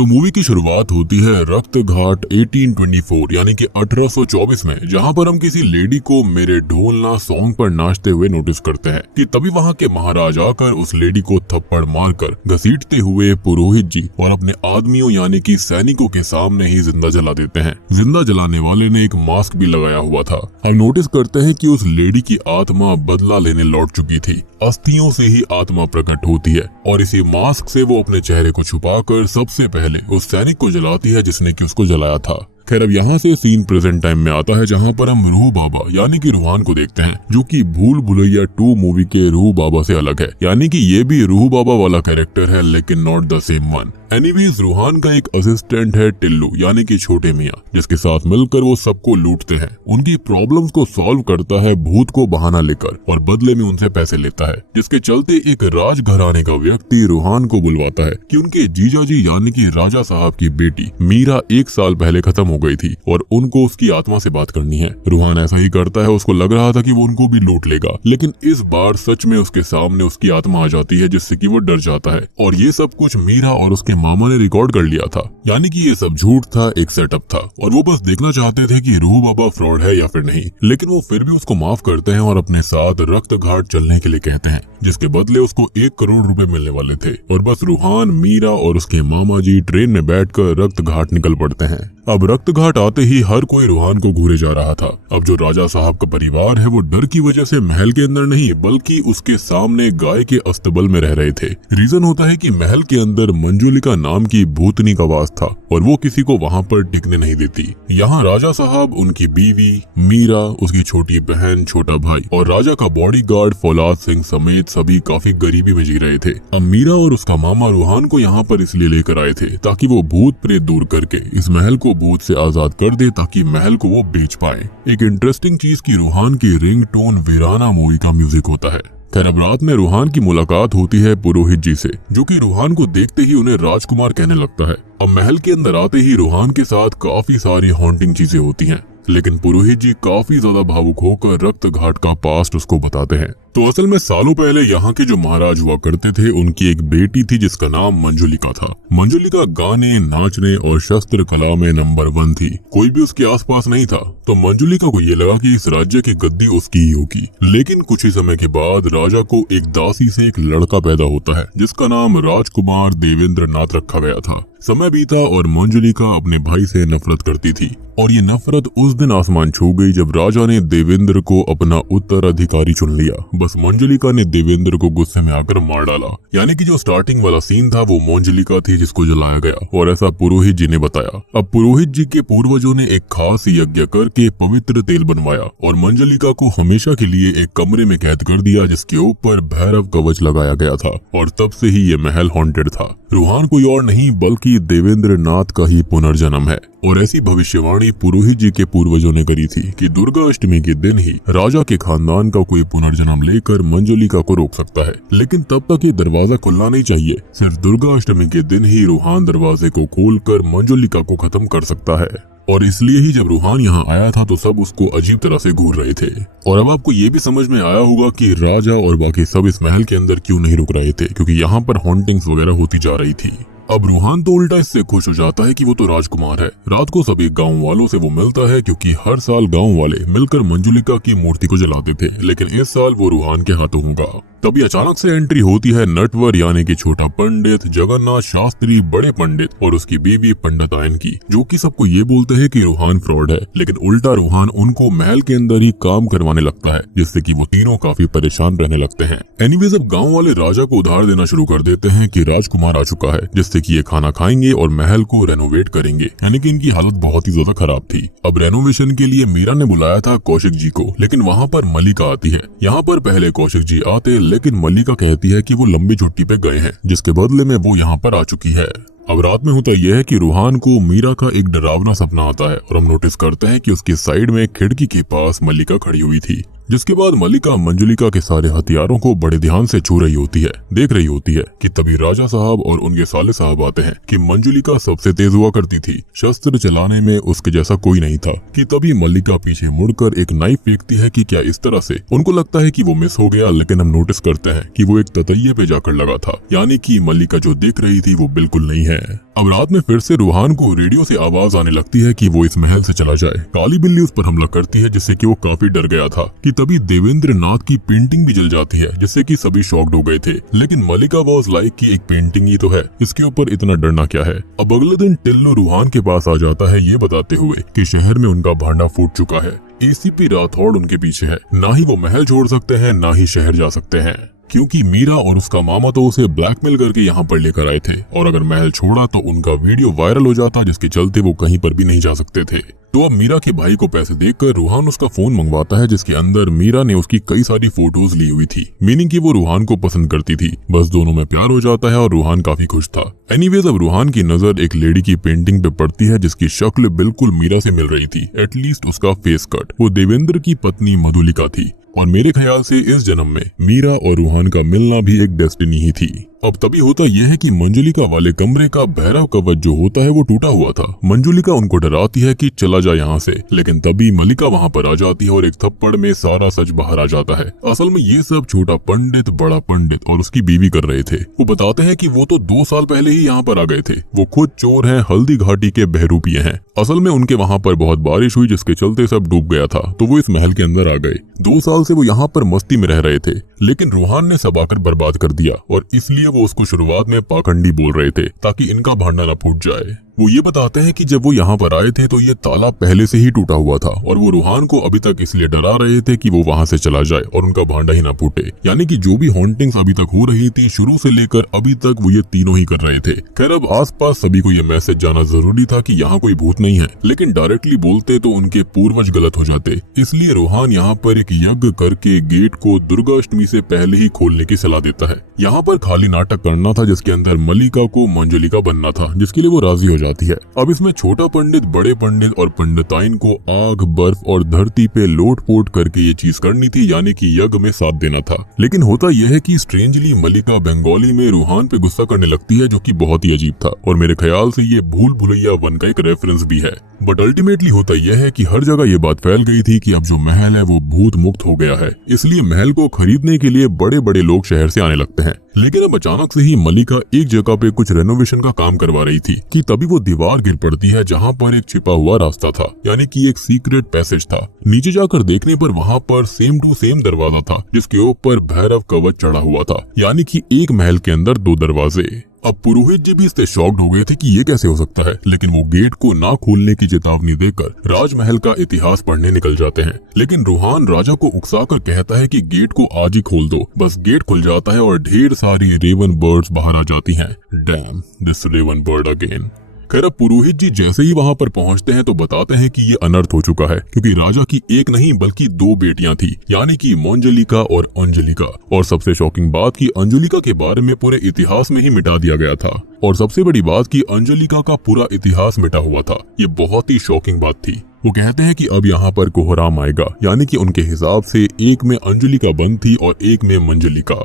तो मूवी की शुरुआत होती है रक्त घाट 1824 यानी कि 1824 में, जहां पर हम किसी लेडी को मेरे ढोल ना सॉन्ग पर नाचते हुए नोटिस करते हैं कि तभी वहां के महाराज आकर उस लेडी को थप्पड़ मारकर घसीटते हुए पुरोहित जी और अपने आदमियों यानी कि सैनिकों के सामने ही जिंदा जला देते हैं। जिंदा जलाने वाले ने एक मास्क भी लगाया हुआ था। हम नोटिस करते हैं कि उस लेडी की आत्मा बदला लेने लौट चुकी थी। अस्थियों से ही आत्मा प्रकट होती है और इसी मास्क से वो अपने चेहरे को छुपाकर सबसे पहले उस सैनिक को जलाती है जिसने कि उसको जलाया था। खैर, अब यहाँ से सीन प्रेजेंट टाइम में आता है जहाँ पर हम रूह बाबा यानी कि रूहान को देखते हैं, जो कि भूल भुलैया 2 मूवी के रूह बाबा से अलग है। यानी कि ये भी रूह बाबा वाला कैरेक्टर है लेकिन not the same one. Anyways, Ruhan का एक असिस्टेंट है टिल्लू यानी कि छोटे मियाँ, जिसके साथ मिलकर वो सबको लूटते हैं। उनकी प्रॉब्लम्स को सॉल्व करता है भूत को बहाना लेकर और बदले में उनसे पैसे लेता है, जिसके चलते एक राजघराने का व्यक्ति रूहान को बुलवाता है कि उनके जीजाजी यानी कि राजा साहब की बेटी मीरा 1 साल पहले खत्म हो गई थी और उनको उसकी आत्मा से बात करनी है। रूहान ऐसा ही करता है। उसको लग रहा था कि वो उनको भी लूट लेगा, लेकिन इस बार सच में उसके सामने उसकी आत्मा आ जाती है, जिससे कि वो डर जाता है। और ये सब कुछ मीरा और उसके मामा ने रिकॉर्ड कर लिया था, यानी कि ये सब झूठ था, एक सेटअप था और वो बस देखना चाहते थे कि रूह बाबा फ्रॉड है या फिर नहीं। लेकिन वो फिर भी उसको माफ करते हैं और अपने साथ रक्त घाट चलने के लिए कहते हैं, जिसके बदले उसको 1 करोड़ रुपए मिलने वाले थे। और बस रूहान, मीरा और उसके मामा जी ट्रेन में बैठकर रक्त घाट निकल पड़ते हैं। अब रक्त घाट आते ही हर कोई रूहान को घूरे जा रहा था। अब जो राजा साहब का परिवार है वो डर की वजह से महल के अंदर नहीं बल्कि उसके सामने गाय के अस्तबल में रह रहे थे। रीजन होता है कि महल के अंदर मंजुलिका नाम की भूतनी का वास था और वो किसी को वहाँ पर टिकने नहीं देती। यहाँ राजा साहब, उनकी बीवी मीरा, उसकी छोटी बहन, छोटा भाई और राजा का बॉडीगार्ड फौलाद सिंह समेत सभी काफी गरीबी में जी रहे थे। अब मीरा और उसका मामा रूहान को यहाँ पर इसलिए लेकर आए थे ताकि वो भूत प्रेत दूर करके इस महल को भूत से आजाद कर दे, ताकि महल को वो बेच पाए। एक इंटरेस्टिंग चीज की रूहान की रिंगटोन वीराना मूवी का म्यूजिक होता है। खैर, अब रात में रूहान की मुलाकात होती है पुरोहित जी से, जो कि रूहान को देखते ही उन्हें राजकुमार कहने लगता है। अब महल के अंदर आते ही रूहान के साथ काफी सारी हॉन्टिंग चीजें होती हैं, लेकिन पुरोहित जी काफी ज्यादा भावुक होकर रक्त घाट का पास्ट उसको बताते हैं। तो असल में सालों पहले यहाँ के जो महाराज हुआ करते थे, उनकी एक बेटी थी जिसका नाम मंजुलिका था। मंजुलिका गाने, नाचने और शस्त्र कला में नंबर 1 थी। कोई भी उसके आसपास नहीं था। तो मंजुलिका को ये लगा कि इस राज्य की गद्दी उसकी ही होगी। लेकिन कुछ ही समय के बाद राजा को एक दासी से एक लड़का पैदा होता है जिसका नाम राजकुमार देवेंद्र नाथ रखा गया था। समय बीता और मंजुलिका अपने भाई से नफरत करती थी और ये नफरत उस दिन आसमान छू गई जब राजा ने देवेंद्र को अपना उत्तराधिकारी चुन लिया। बस मंजुलिका ने देवेंद्र को गुस्से में आकर मार डाला। यानी कि जो स्टार्टिंग वाला सीन था वो मंजुलिका थी जिसको जलाया गया, और ऐसा पुरोहित जी ने बताया। अब पुरोहित जी के पूर्वजों ने एक खास यज्ञ करके पवित्र तेल बनवाया और मंजुलिका को हमेशा के लिए एक कमरे में कैद कर दिया जिसके ऊपर भैरव कवच लगाया गया था, और तब से ही ये महल हॉन्टेड था। रूहान कोई और नहीं बल्कि देवेंद्र नाथ का ही पुनर्जन्म है। और ऐसी भविष्यवाणी पुरोहित जी के पूर्वजों ने करी थी कि दुर्गा अष्टमी के दिन ही राजा के खानदान का कोई पुनर्जन्म लेकर मंजुलिका को रोक सकता है। लेकिन तब तक ये दरवाजा खुलना नहीं चाहिए। सिर्फ दुर्गा अष्टमी के दिन ही रूहान दरवाजे को खोलकर मंजुलिका को खत्म कर सकता है। और इसलिए ही जब रूहान यहाँ आया था तो सब उसको अजीब तरह से घूर रहे थे। और अब आपको ये भी समझ में आया होगा कि राजा और बाकी सब इस महल के अंदर क्यों नहीं रुक रहे थे, क्योंकि यहाँ पर हॉन्टिंग्स वगैरह होती जा रही थी। अब रूहान तो उल्टा इससे खुश हो जाता है कि वो तो राजकुमार है। रात को सभी गांव वालों से वो मिलता है क्योंकि हर साल गांव वाले मिलकर मंजुलिका की मूर्ति को जलाते थे, लेकिन इस साल वो रूहान के हाथों होगा। तभी अचानक से एंट्री होती है नटवर यानी कि छोटा पंडित, जगन्नाथ शास्त्री, बड़े पंडित और उसकी बीवी पंडितायन की, जो कि सबको ये बोलते हैं कि रूहान फ्रॉड है। लेकिन उल्टा रूहान उनको महल के अंदर ही काम करवाने लगता है, जिससे कि वो तीनों काफी परेशान रहने लगते हैं। एनीवेज, अब गांव वाले राजा को उधार देना शुरू कर देते हैं कि राजकुमार आ चुका है, जिससे कि ये खाना खाएंगे और महल को रेनोवेट करेंगे। यानी कि इनकी हालत बहुत ही ज्यादा खराब थी। अब रेनोवेशन के लिए मीरा ने बुलाया था कौशिक जी को, लेकिन वहाँ पर मल्लिका आती है। यहाँ पर पहले कौशिक जी आते, लेकिन मल्लिका कहती है कि वो लंबी छुट्टी पे गए हैं, जिसके बदले में वो यहाँ पर आ चुकी है। अब रात में होता यह है कि रूहान को मीरा का एक डरावना सपना आता है और हम नोटिस करते हैं कि उसकी साइड में खिड़की के पास मल्लिका खड़ी हुई थी। जिसके बाद मल्लिका मंजुलिका के सारे हथियारों को बड़े ध्यान से छू रही होती है, देख रही होती है कि तभी राजा साहब और उनके साले साहब आते हैं कि मंजुलिका सबसे तेज हुआ करती थी, शस्त्र चलाने में उसके जैसा कोई नहीं था। कि तभी मल्लिका पीछे मुड़कर एक नाइफ फेंकती है कि क्या इस तरह से उनको लगता है कि वो मिस हो गया, लेकिन हम नोटिस करते हैं कि वो एक ततैये पे जाकर लगा था। यानी कि मल्लिका जो दिख रही थी वो बिल्कुल नहीं है। अब रात में फिर से रूहान को रेडियो से आवाज आने लगती है कि वो इस महल से चला जाए। काली बिल्ली उस पर हमला करती है जिससे कि वो काफी डर गया था कि तभी देवेंद्र नाथ की पेंटिंग भी जल जाती है जिससे कि सभी शॉक्ड हो गए थे। लेकिन मलिका वॉज लाइक कि एक पेंटिंग ही तो है, इसके ऊपर इतना डरना क्या है। अब अगले दिन टिल्लू रूहान के पास आ जाता है ये बताते हुए कि शहर में उनका भांडा फूट चुका है। एसीपी राठौड़ उनके पीछे है, ना ही वो महल छोड़ सकते हैं ना ही शहर जा सकते हैं, क्योंकि मीरा और उसका मामा तो उसे ब्लैकमेल करके यहाँ पर लेकर आए थे और अगर महल छोड़ा तो उनका वीडियो वायरल हो जाता जिसके चलते वो कहीं पर भी नहीं जा सकते थे। तो अब मीरा के भाई को पैसे देकर रूहान उसका फोन मंगवाता है जिसके अंदर मीरा ने उसकी कई सारी फोटोज ली हुई थी, मीनिंग कि वो रूहान को पसंद करती थी। बस दोनों में प्यार हो जाता है और रूहान काफी खुश था। एनीवेज अब रूहान की नजर एक लेडी की पेंटिंग पे पड़ती है जिसकी शक्ल बिल्कुल मीरा से मिल रही थी, एटलीस्ट उसका फेस कट। वो देवेंद्र की पत्नी मधुलिका थी और मेरे ख्याल से इस जन्म में मीरा और रूहान का मिलना भी एक डेस्टिनी ही थी। अब तभी होता यह है कि मंजुलिका वाले कमरे का भैरव कवच जो होता है वो टूटा हुआ था। मंजुलिका उनको डराती है कि चला जा यहाँ से, लेकिन तभी मलिका वहाँ पर आ जाती है और एक थप्पड़ में सारा सच बाहर आ जाता है। असल में ये सब छोटा पंडित, बड़ा पंडित और उसकी बीवी कर रहे थे। वो बताते हैं कि वो तो 2 साल पहले ही यहाँ पर आ गए थे। वो खुद चोर हैं, हल्दी घाटी के बहरूपिये हैं। असल में उनके वहाँ पर बहुत बारिश हुई जिसके चलते सब डूब गया था, तो वो इस महल के अंदर आ गए। 2 साल से वो यहाँ पर मस्ती में रह रहे थे, लेकिन रूहान ने सब आकर बर्बाद कर दिया और इसलिए वो उसको शुरुआत में पाखंडी बोल रहे थे ताकि इनका भांडा न फूट जाए। वो ये बताते हैं कि जब वो यहाँ पर आए थे तो ये ताला पहले से ही टूटा हुआ था और वो रूहान को अभी तक इसलिए डरा रहे थे कि वो वहाँ से चला जाए और उनका भांडा ही ना फूटे। यानी कि जो भी हॉन्टिंग्स अभी तक हो रही थी शुरू से लेकर अभी तक वो ये तीनों ही कर रहे थे। खैर अब आसपास सभी को ये मैसेज जाना जरूरी था कि यहाँ कोई भूत नहीं है, लेकिन डायरेक्टली बोलते तो उनके पूर्वज गलत हो जाते। इसलिए रूहान यहाँ पर एक यज्ञ करके गेट को दुर्गाष्टमी से पहले ही खोलने की सलाह देता है। यहाँ पर खाली नाटक करना था जिसके अंदर मलिका को मंजुलिका बनना था, जिसके लिए वो राजी हो जाती है। अब इसमें छोटा पंडित, बड़े पंडित और पंडिताइन को आग, बर्फ और धरती पे लोट पोट करके ये चीज करनी थी, यानी कि यज्ञ में साथ देना था। लेकिन होता यह है कि स्ट्रेंजली मलिका बंगाली में रूहान पे गुस्सा करने लगती है, जो कि बहुत ही अजीब था और मेरे ख्याल से ये भूल भुलैया 1 का एक रेफरेंस भी है। बट अल्टीमेटली होता यह है कि हर जगह ये बात फैल गई थी कि अब जो महल है वो भूत मुक्त हो गया है, इसलिए महल को खरीदने के लिए बड़े बड़े लोग शहर से आने लगते हैं। लेकिन अब अचानक से ही मलिका एक जगह पे कुछ रेनोवेशन का काम करवा रही थी कि तभी वो दीवार गिर पड़ती है जहाँ पर एक छिपा हुआ रास्ता था, यानी कि एक सीक्रेट पैसेज था। नीचे जाकर देखने पर वहाँ पर सेम टू सेम दरवाजा था जिसके ऊपर भैरव कवच चढ़ा हुआ था, यानी कि एक महल के अंदर 2 दरवाजे। अब पुरोहित जी भी इससे शॉक्ड हो गए थे कि ये कैसे हो सकता है, लेकिन वो गेट को ना खोलने की चेतावनी देकर राजमहल का इतिहास पढ़ने निकल जाते हैं। लेकिन रूहान राजा को उकसाकर कहता है कि गेट को आज ही खोल दो। बस गेट खुल जाता है और ढेर सारी रेवन बर्ड्स बाहर आ जाती हैं। Damn this raven bird again. खैर अब पुरोहित जी जैसे ही वहाँ पर पहुँचते हैं तो बताते हैं कि ये अनर्थ हो चुका है, क्योंकि राजा की एक नहीं बल्कि 2 बेटियां थी, यानी कि मंजुलिका और अंजुलिका। और सबसे शॉकिंग बात कि अंजुलिका के बारे में पूरे इतिहास में ही मिटा दिया गया था, और सबसे बड़ी बात कि अंजुलिका का पूरा इतिहास मिटा हुआ था। ये बहुत ही शॉकिंग बात थी। वो कहते हैं कि अब यहाँ पर कोहराम आएगा, यानी कि उनके हिसाब से एक में अंजुलिका बंद थी और एक में मंजुलिका।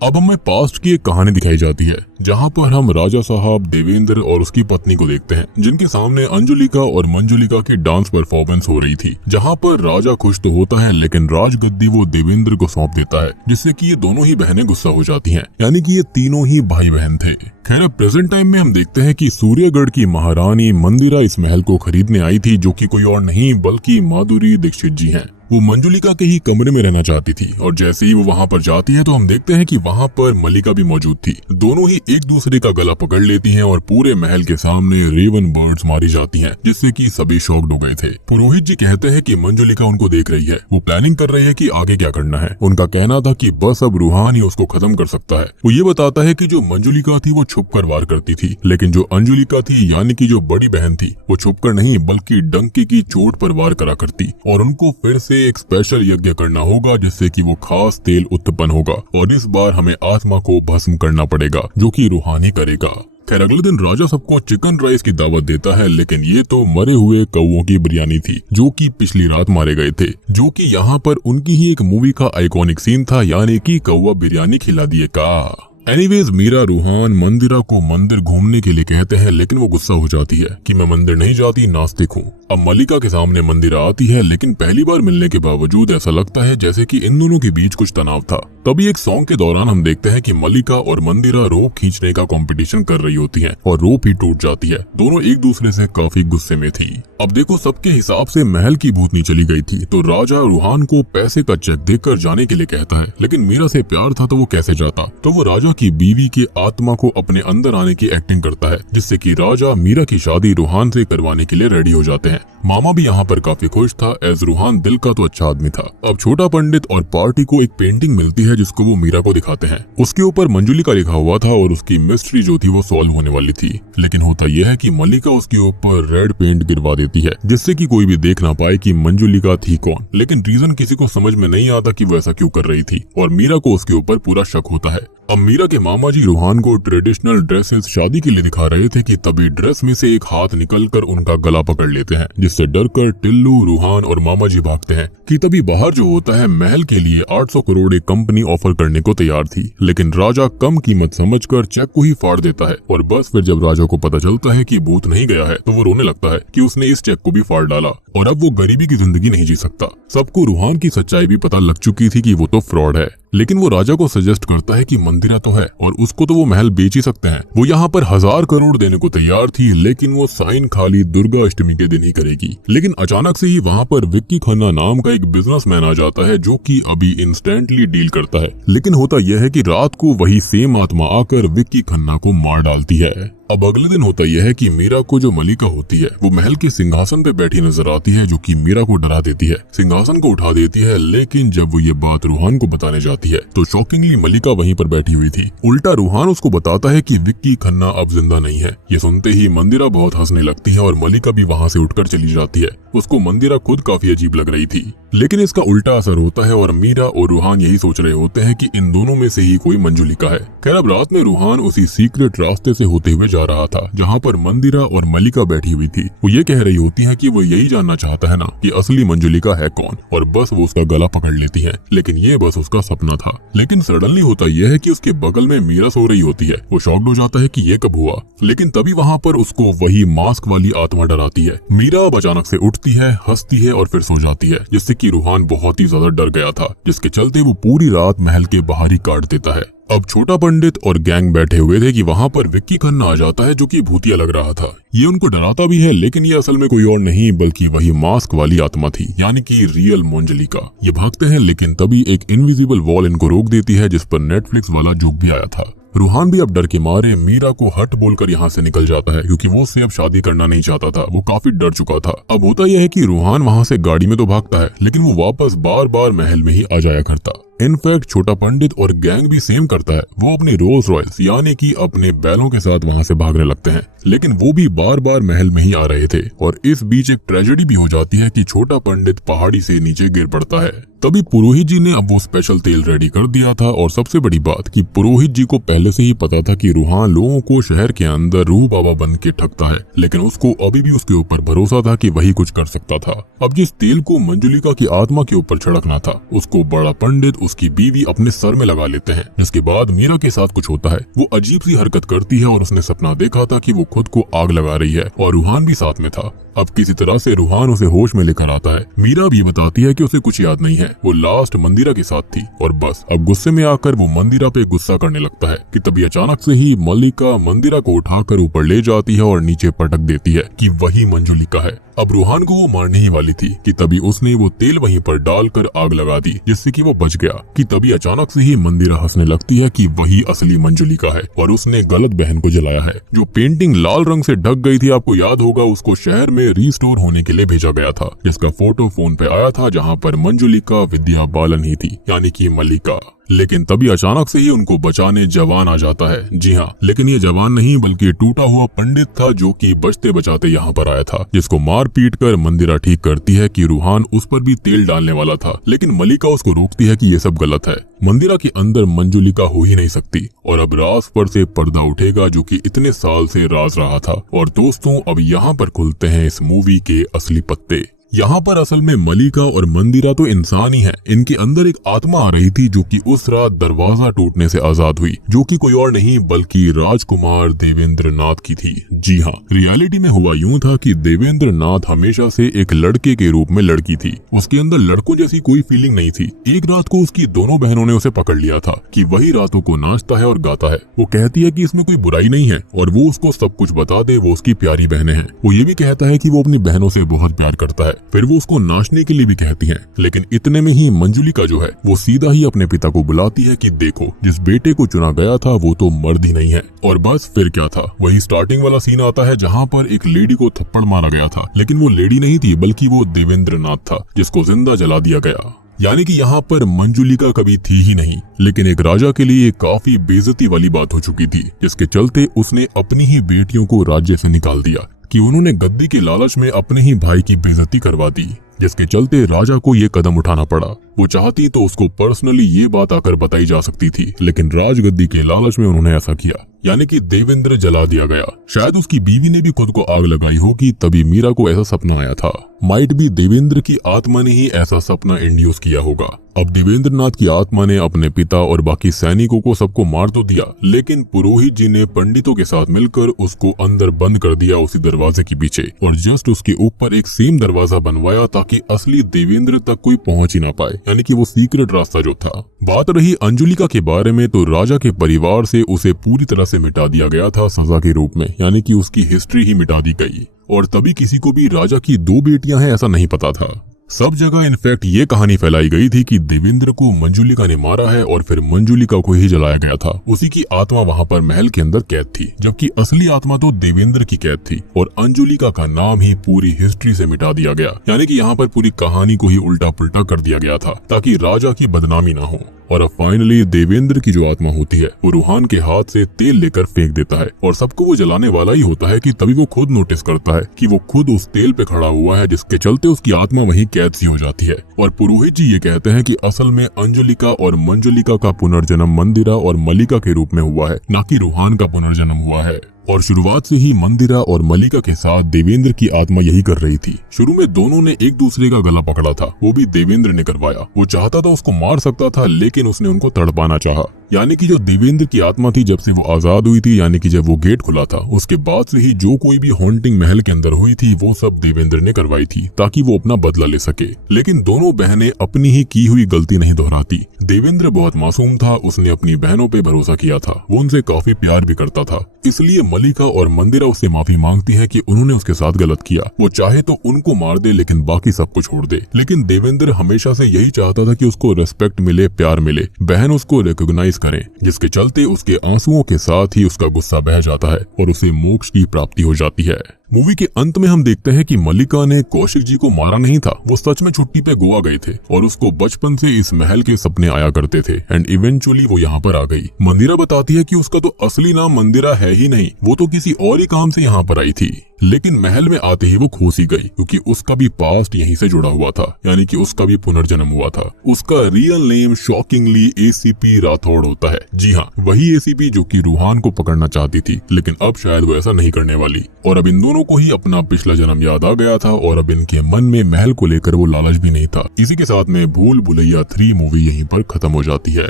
अब हमें पास्ट की एक कहानी दिखाई जाती है जहाँ पर हम राजा साहब देवेंद्र और उसकी पत्नी को देखते हैं, जिनके सामने अंजुलिका और मंजुलिका की डांस परफॉर्मेंस हो रही थी, जहाँ पर राजा खुश तो होता है लेकिन राजगद्दी वो देवेंद्र को सौंप देता है, जिससे कि ये दोनों ही बहनें गुस्सा हो जाती हैं, यानी कि ये तीनों ही भाई बहन थे। खैर प्रेजेंट टाइम में हम देखते हैं कि सूर्यगढ़ की महारानी मंदिरा इस महल को खरीदने आई थी, जो कि कोई और नहीं बल्कि माधुरी दीक्षित जी हैं। वो मंजुलिका के ही कमरे में रहना चाहती थी और जैसे ही वो वहाँ पर जाती है तो हम देखते हैं कि वहाँ पर मलिका भी मौजूद थी। दोनों ही एक दूसरे का गला पकड़ लेती हैं और पूरे महल के सामने रेवन बर्ड्स मारी जाती हैं, जिससे कि सभी शॉक्ड हो गए थे। पुरोहित जी कहते हैं कि मंजुलिका उनको देख रही है, वो प्लानिंग कर रही है कि आगे क्या करना है। उनका कहना था कि बस अब रूहान ही उसको खत्म कर सकता है। वो ये बताता है कि जो मंजुलिका थी वो छुपकर वार करती थी, लेकिन जो अंजुलिका थी यानी कि जो बड़ी बहन थी वो छुपकर नहीं बल्कि डंकी की चोट पर वार करा करती, और उनको फिर से एक स्पेशल यज्ञ करना होगा जिससे कि वो खास तेल उत्पन्न होगा, और इस बार हमें आत्मा को भस्म करना पड़ेगा, जो कि रूहानी करेगा। खैर अगले दिन राजा सबको चिकन राइस की दावत देता है, लेकिन ये तो मरे हुए कौओं की बिरयानी थी, जो कि पिछली रात मारे गए थे, जो कि यहाँ पर उनकी ही एक मूवी का आइकॉनिक सीन था, यानी कि कौवा बिरयानी खिला दिए का। एनीवेज मीरा रूहान मंदिरा को मंदिर घूमने के लिए कहते हैं, लेकिन वो गुस्सा हो जाती है कि मैं मंदिर नहीं जाती, नास्तिक हूँ। अब मल्लिका के सामने मंदिरा आती है, लेकिन पहली बार मिलने के बावजूद ऐसा लगता है जैसे कि इन दोनों के बीच कुछ तनाव था। तभी एक सॉन्ग के दौरान हम देखते हैं कि मल्लिका और मंदिरा रोप खींचने का कंपटीशन कर रही होती हैं और रोप ही टूट जाती है। दोनों एक दूसरे से काफी गुस्से में थी। अब देखो, सबके हिसाब से महल की भूतनी चली गई थी, तो राजा रूहान को पैसे का चेक देकर जाने के लिए कहता है, लेकिन मीरा से प्यार था तो वो कैसे जाता। तो वो राजा की बीवी के आत्मा को अपने अंदर आने की एक्टिंग करता है, जिससे कि राजा मीरा की शादी रूहान से करवाने के लिए रेडी हो जाते हैं। मामा भी यहाँ पर काफी खुश था, एज रूहान दिल का तो अच्छा आदमी था। अब छोटा पंडित और पार्टी को एक पेंटिंग मिलती है जिसको वो मीरा को दिखाते हैं। उसके ऊपर मंजुलिका लिखा हुआ था और उसकी मिस्ट्री जो थी वो सॉल्व होने वाली थी। लेकिन होता यह है कि मल्लिका उसके ऊपर रेड पेंट गिरवा देती है, जिससे कि कोई भी देख ना पाए कि मंजुलिका थी कौन। लेकिन रीजन किसी को समझ में नहीं आता कि वो ऐसा क्यों कर रही थी, और मीरा को उसके ऊपर पूरा शक होता है। अब मीरा के मामा जी रूहान को ट्रेडिशनल ड्रेसेस शादी के लिए दिखा रहे थे कि तभी ड्रेस में से एक हाथ निकलकर उनका गला पकड़ लेते हैं, जिससे डरकर टिल्लू, रूहान और मामा जी भागते हैं। कि तभी बाहर जो होता है, महल के लिए 800 करोड़ एक कंपनी ऑफर करने को तैयार थी, लेकिन राजा कम कीमत समझकर चेक को ही फाड़ देता है। और बस फिर जब राजा को पता चलता है कि भूत नहीं गया है, तो वो रोने लगता है कि उसने इस चेक को भी फाड़ डाला और अब वो गरीबी की जिंदगी नहीं जी सकता। सबको रूहान की सच्चाई भी पता लग चुकी थी कि वो तो फ्रॉड है, लेकिन वो राजा को सजेस्ट करता है कि मंदिरा तो है और उसको तो वो महल बेच ही सकते हैं। वो यहाँ पर 1000 करोड़ देने को तैयार थी, लेकिन वो साइन खाली दुर्गा अष्टमी के दिन ही करेगी। लेकिन अचानक से ही वहाँ पर विक्की खन्ना नाम का एक बिजनेसमैन आ जाता है, जो कि अभी इंस्टेंटली डील करता है। लेकिन होता यह है कि रात को वही सेम आत्मा आकर विक्की खन्ना को मार डालती है। अब अगले दिन होता यह है कि मीरा को जो मल्लिका होती है वो महल के सिंहासन पे बैठी नजर आती है, जो कि मीरा को डरा देती है। सिंहासन को उठा देती है, लेकिन जब वो ये बात रूहान को बताने जाती है तो शॉकिंगली मल्लिका वहीं पर बैठी हुई थी। उल्टा रूहान उसको बताता है कि विक्की खन्ना अब जिंदा नहीं है। ये सुनते ही मंदिरा बहुत हंसने लगती है और मल्लिका भी वहाँ से उठकर चली जाती है। उसको मंदिरा खुद काफी अजीब लग रही थी, लेकिन इसका उल्टा असर होता है और मीरा और रूहान यही सोच रहे होते हैं कि इन दोनों में से ही कोई मंजुलिका है। खैर, अब रात में रूहान उसी सीक्रेट रास्ते से होते हुए जा रहा था जहाँ पर मंदिरा और मल्लिका बैठी हुई थी। वो ये कह रही होती है कि वो यही जानना चाहता है ना कि असली मंजुलिका है कौन, और बस वो उसका गला पकड़ लेती है। लेकिन ये बस उसका सपना था। लेकिन सडनली होता यह है कि उसके बगल में मीरा सो रही होती है। वो शॉक्ड हो जाता है कि ये कब हुआ, लेकिन तभी वहाँ पर उसको वही मास्क वाली आत्मा डराती है। मीरा अब अचानक से उठती है, हंसती है और फिर सो जाती है, जिससे कि रूहान बहुत ही ज्यादा डर गया था, जिसके चलते वो पूरी रात महल के बाहर ही काट देता है। अब छोटा पंडित और गैंग बैठे हुए थे कि वहाँ पर विक्की खन्ना आ जाता है, जो कि भूतिया लग रहा था। ये उनको डराता भी है, लेकिन ये असल में कोई और नहीं बल्कि वही मास्क वाली आत्मा थी, यानी कि रियल मंजुलिका। ये भागते हैं, लेकिन तभी एक इनविजिबल वॉल इनको रोक देती है, जिस पर नेटफ्लिक्स वाला जोक भी आया था। रूहान भी अब डर के मारे मीरा को हट बोलकर यहाँ से निकल जाता है, क्योंकि वो उससे अब शादी करना नहीं चाहता था। वो काफी डर चुका था। अब होता यह है कि रूहान वहाँ से गाड़ी में तो भागता है, लेकिन वो वापस बार बार महल में ही आ जाया करता। इनफैक्ट छोटा पंडित और गैंग भी सेम करता है। वो अपने रोल्स रॉयल्स यानी कि अपने बैलों के साथ वहाँ से भागने लगते हैं, लेकिन वो भी बार बार महल में ही आ रहे थे। और इस बीच एक ट्रेजेडी भी हो जाती है कि छोटा पंडित पहाड़ी से नीचे गिर पड़ता है। तभी पुरोहित जी ने अब वो स्पेशल तेल रेडी कर दिया था, और सबसे बड़ी बात कि पुरोहित जी को पहले से ही पता था कि रूहान लोगों को शहर के अंदर रूह बाबा बन के ठगता है, लेकिन उसको अभी भी उसके ऊपर भरोसा था कि वही कुछ कर सकता था। अब जिस तेल को मंजुलिका की आत्मा के ऊपर छिड़कना था, उसको बड़ा पंडित उसकी बीवी अपने सर में लगा लेते हैं। जिसके बाद मीरा के साथ कुछ होता है। वो अजीब सी हरकत करती है और उसने सपना देखा था कि वो खुद को आग लगा रही है, और रूहान भी साथ में था। अब किसी तरह से रूहान उसे होश में लेकर आता है। मीरा भी बताती है कि उसे कुछ याद नहीं है, वो लास्ट मंदिरा के साथ थी। और बस अब गुस्से में आकर वो मंदिरा पे गुस्सा करने लगता है कि तभी अचानक से ही मल्लिका मंदिरा को उठाकर ऊपर ले जाती है और नीचे पटक देती है कि वही मंजुलिका है। अब रूहान को वो मारने ही वाली थी कि तभी उसने वो तेल वहीं पर डालकर आग लगा दी, जिससे कि वो बच गया। कि तभी अचानक से ही मंदिरा हंसने लगती है कि वही असली मंजुलिका है और उसने गलत बहन को जलाया है। जो पेंटिंग लाल रंग से ढक गई थी, आपको याद होगा, उसको शहर में रिस्टोर होने के लिए भेजा गया था, जिसका फोटो फोन पे आया था, जहाँ पर मंजुलिका विद्या बालन ही थी, यानी कि मल्लिका। लेकिन तभी अचानक से ही उनको बचाने जवान आ जाता है। जी हाँ, लेकिन ये जवान नहीं बल्कि टूटा हुआ पंडित था, जो कि बचते बचाते यहाँ पर आया था, जिसको मार पीट कर मंदिरा ठीक करती है कि रूहान उस पर भी तेल डालने वाला था। लेकिन मल्लिका उसको रोकती है कि ये सब गलत है, मंदिरा के अंदर मंजुलिका हो ही नहीं सकती। और अब राज पर से पर्दा उठेगा, जो कि इतने साल से राज रहा था। और दोस्तों, अब यहाँ पर खुलते हैं इस मूवी के असली पत्ते। यहाँ पर असल में मलिका और मंदिरा तो इंसान ही हैं। इनके अंदर एक आत्मा आ रही थी जो कि उस रात दरवाजा टूटने से आजाद हुई, जो कि कोई और नहीं बल्कि राजकुमार देवेंद्र नाथ की थी। जी हाँ, रियलिटी में हुआ यूं था कि देवेंद्र नाथ हमेशा से एक लड़के के रूप में लड़की थी। उसके अंदर लड़कों जैसी कोई फीलिंग नहीं थी। एक रात को उसकी दोनों बहनों ने उसे पकड़ लिया था कि वही रातों को नाचता है और गाता है। वो कहती है कि इसमें कोई बुराई नहीं है और वो उसको सब कुछ बता दे, वो उसकी प्यारी बहनें हैं। वो ये भी कहता है कि वो अपनी बहनों से बहुत प्यार करता है। फिर वो उसको नाचने के लिए भी कहती हैं। लेकिन इतने में ही मंजुलिका जो है वो सीधा ही अपने पिता को बुलाती है कि देखो, जिस बेटे को चुना गया था वो तो मर्द ही नहीं है। और बस फिर क्या था, वही स्टार्टिंग वाला सीन आता है जहाँ पर एक लेडी को थप्पड़ मारा गया था। लेकिन वो लेडी नहीं थी बल्कि वो देवेंद्र नाथ था जिसको जिंदा जला दिया गया। यानी कि यहाँ पर मंजुलिका कभी थी ही नहीं। लेकिन एक राजा के लिए काफी बेइज्जती वाली बात हो चुकी थी, जिसके चलते उसने अपनी ही बेटियों को राज्य से निकाल दिया कि उन्होंने गद्दी के लालच में अपने ही भाई की बेइज्जती करवा दी, जिसके चलते राजा को ये कदम उठाना पड़ा। वो चाहती तो उसको पर्सनली ये बात आकर बताई जा सकती थी, लेकिन राजगद्दी के लालच में उन्होंने ऐसा किया, यानी कि देवेंद्र जला दिया गया। शायद उसकी बीवी ने भी खुद को आग लगाई होगी, तभी मीरा को ऐसा सपना आया था। माइट भी देवेंद्र की आत्मा ने ही ऐसा सपना इंड्यूस किया होगा। अब देवेंद्र नाथ की आत्मा ने अपने पिता और बाकी सैनिकों को सबको मार तो दिया, लेकिन पुरोहित जी ने पंडितों के साथ मिलकर उसको अंदर बंद कर दिया उसी दरवाजे के पीछे, और जस्ट उसके ऊपर एक सेम दरवाजा बनवाया ताकि असली देवेंद्र तक कोई पहुंच ही ना पाए, यानी कि वो सीक्रेट रास्ता जो था। बात रही अंजुलिका के बारे में, तो राजा के परिवार से उसे पूरी तरह से मिटा दिया गया था सजा के रूप में, यानी कि उसकी हिस्ट्री ही मिटा दी गई। और तभी किसी को भी राजा की 2 बेटियां हैं ऐसा नहीं पता था। सब जगह इनफैक्ट ये कहानी फैलाई गई थी कि देवेंद्र को मंजुलिका ने मारा है और फिर मंजुलिका को ही जलाया गया था। उसी की आत्मा वहाँ पर महल के अंदर कैद थी, जबकि असली आत्मा तो देवेंद्र की कैद थी। और अंजुलिका का नाम ही पूरी हिस्ट्री से मिटा दिया गया, यानी कि यहाँ पर पूरी कहानी को ही उल्टा पुल्टा कर दिया गया था ताकि राजा की बदनामी ना हो। और अब फाइनली देवेंद्र की जो आत्मा होती है वो रूहान के हाथ से तेल लेकर फेंक देता है, और सबको वो जलाने वाला ही होता है कि तभी वो खुद नोटिस करता है कि वो खुद उस तेल पे खड़ा हुआ है, जिसके चलते उसकी आत्मा वहीं कैद सी हो जाती है। और पुरोहित जी ये कहते हैं कि असल में अंजुलिका और मंजुलिका का पुनर्जन्म मंदिरा और मलिका के रूप में हुआ है, न कि रूहान का पुनर्जन्म हुआ है। और शुरुआत से ही मंदिरा और मलिका के साथ देवेंद्र की आत्मा यही कर रही थी। शुरू में दोनों ने एक दूसरे का गला पकड़ा था, वो भी देवेंद्र ने करवाया। वो चाहता था उसको मार सकता था, लेकिन उसने उनको तड़पाना चाहा। यानी कि जो देवेंद्र की आत्मा थी जब से वो आजाद हुई थी, यानी कि जब वो गेट खुला था, उसके बाद से ही जो कोई भी हॉन्टिंग महल के अंदर हुई थी वो सब देवेंद्र ने करवाई थी ताकि वो अपना बदला ले सके। लेकिन दोनों बहनें अपनी ही की हुई गलती नहीं दोहराती। देवेंद्र बहुत मासूम था, उसने अपनी बहनों पे भरोसा किया था, वो उनसे काफी प्यार भी करता था। इसलिए मलिका और मंदिरा उससे माफी मांगती है कि उन्होंने उसके साथ गलत किया। वो चाहे तो उनको मार दे लेकिन बाकी सबको छोड़ दे। लेकिन देवेंद्र हमेशा से यही चाहता था कि उसको रिस्पेक्ट मिले, प्यार मिले, बहन उसको रिकॉग्नाइज करें, जिसके चलते उसके आंसुओं के साथ ही उसका गुस्सा बह जाता है और उसे मोक्ष की प्राप्ति हो जाती है। मूवी के अंत में हम देखते हैं कि मलिका ने कौशिक जी को मारा नहीं था, वो सच में छुट्टी पे गोवा गए थे और उसको बचपन से इस महल के सपने आया करते थे एंड इवेंचुअली वो यहाँ पर आ गई। मंदिरा बताती है कि उसका तो असली नाम मंदिरा है ही नहीं, वो तो किसी और ही काम से यहाँ पर आई थी। लेकिन महल में आते ही वो खो सी गई, क्योंकि उसका भी पास्ट यहीं से जुड़ा हुआ था, यानी कि उसका भी पुनर्जन्म हुआ था। उसका real name shockingly ACP Rathore होता है। जी हाँ, वही एसीपी जो कि रूहान को पकड़ना चाहती थी, लेकिन अब शायद वो ऐसा नहीं करने वाली। और अब इन दोनों को ही अपना पिछला जन्म याद आ गया था और अब इनके मन में महल को लेकर वो लालच भी नहीं था। इसी के साथ में भूल भुलैया 3 मूवी यहीं पर खत्म हो जाती है।